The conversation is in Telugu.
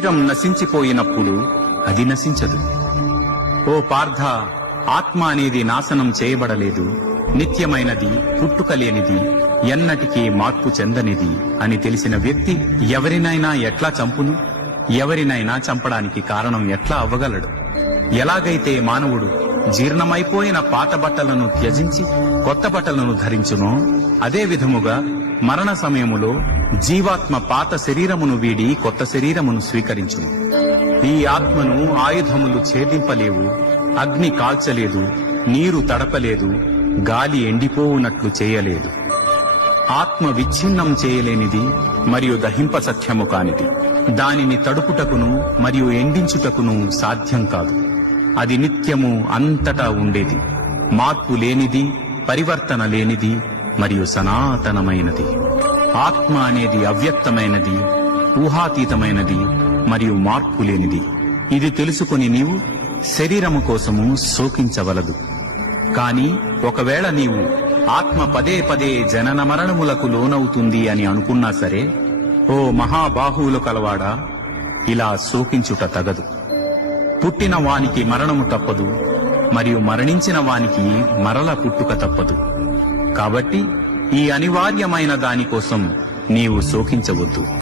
శరీరం నశించిపోయినప్పుడు అది నశించదు. ఓ పార్థ, ఆత్మ అనేది నాశనం చేయబడలేదు, నిత్యమైనది, పుట్టుకలేనిది, ఎన్నటికీ మార్పు చెందనిది అని తెలిసిన వ్యక్తి ఎవరినైనా ఎట్లా చంపును? ఎవరినైనా చంపడానికి కారణం ఎట్లా అవ్వగలడు? ఎలాగైతే మానవుడు జీర్ణమైపోయిన పాత బట్టలను త్యజించి కొత్త బట్టలను ధరించునో, అదే విధముగా మరణ సమయములో జీవాత్మ పాత శరీరమును వీడి కొత్త శరీరమును స్వీకరించును. ఈ ఆత్మను ఆయుధములు ఛేదింపలేవు, అగ్ని కాల్చలేదు, నీరు తడపలేదు, గాలి ఎండిపోవునట్లు చేయలేదు. ఆత్మ విచ్ఛిన్నం చేయలేనిది మరియు దహింపసఖ్యము కానిది. దానిని తడుపుటకును మరియు ఎండించుటకును సాధ్యం కాదు. అది నిత్యము అంతటా ఉండేది, మార్పు లేనిది, పరివర్తన లేనిది మరియు సనాతనమైనది. ఆత్మ అనేది అవ్యక్తమైనది, ఊహాతీతమైనది మరియు మార్పు లేనిది. ఇది తెలుసుకుని నీవు శరీరము కోసము శోకించవలదు. కాని ఒకవేళ నీవు ఆత్మ పదే పదే జనన మరణములకు లోనవుతుంది అని అనుకున్నా సరే, ఓ మహాబాహువులు కలవాడా, ఇలా శోకించుట తగదు. పుట్టిన వానికి మరణము తప్పదు, మరియు మరణించిన వానికి మరల పుట్టుక తప్పదు. కాబట్టి ఈ అనివార్యమైన దానికోసం నీవు శోకించవద్దు.